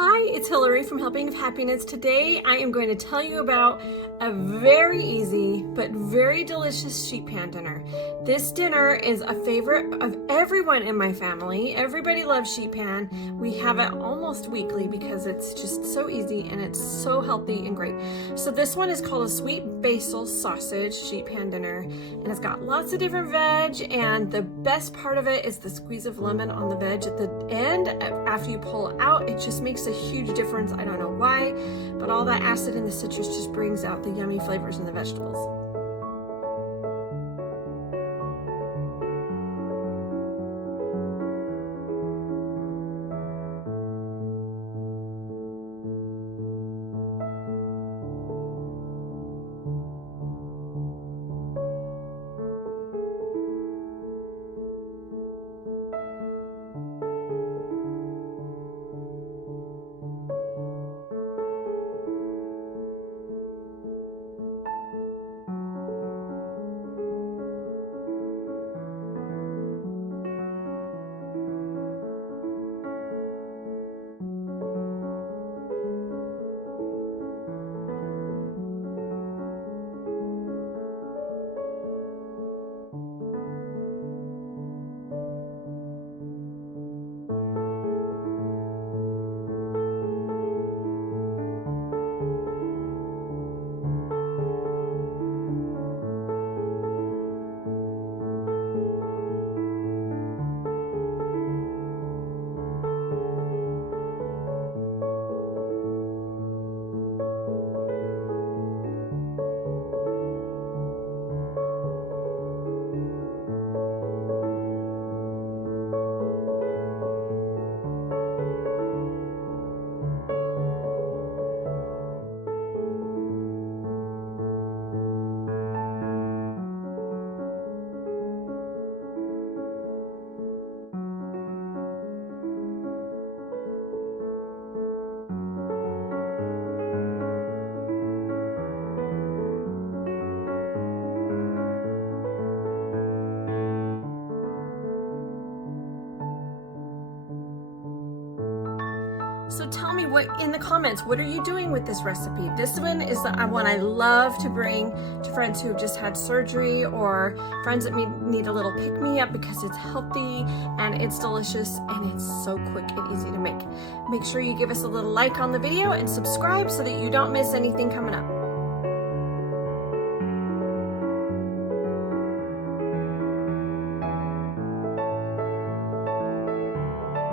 Hi, it's Hillary from Helping of Happiness. Today I am going to tell you about a very easy but very delicious sheet pan dinner. This dinner is a favorite of everyone in my family. Everybody loves sheet pan. We have it almost weekly because it's just so easy and it's so healthy and great. So this one is called a sweet basil sausage sheet pan dinner, and it's got lots of different veg, and the best part of it is the squeeze of lemon on the veg at the end. After you pull it out, it just makes a huge difference. I don't know why, but all that acid in the citrus just brings out the yummy flavors in the vegetables. So tell me in the comments, what are you doing with this recipe? This one is the one I love to bring to friends who have just had surgery, or friends that need a little pick-me-up because it's healthy and it's delicious and it's so quick and easy to make. Make sure you give us a little like on the video and subscribe so that you don't miss anything coming up.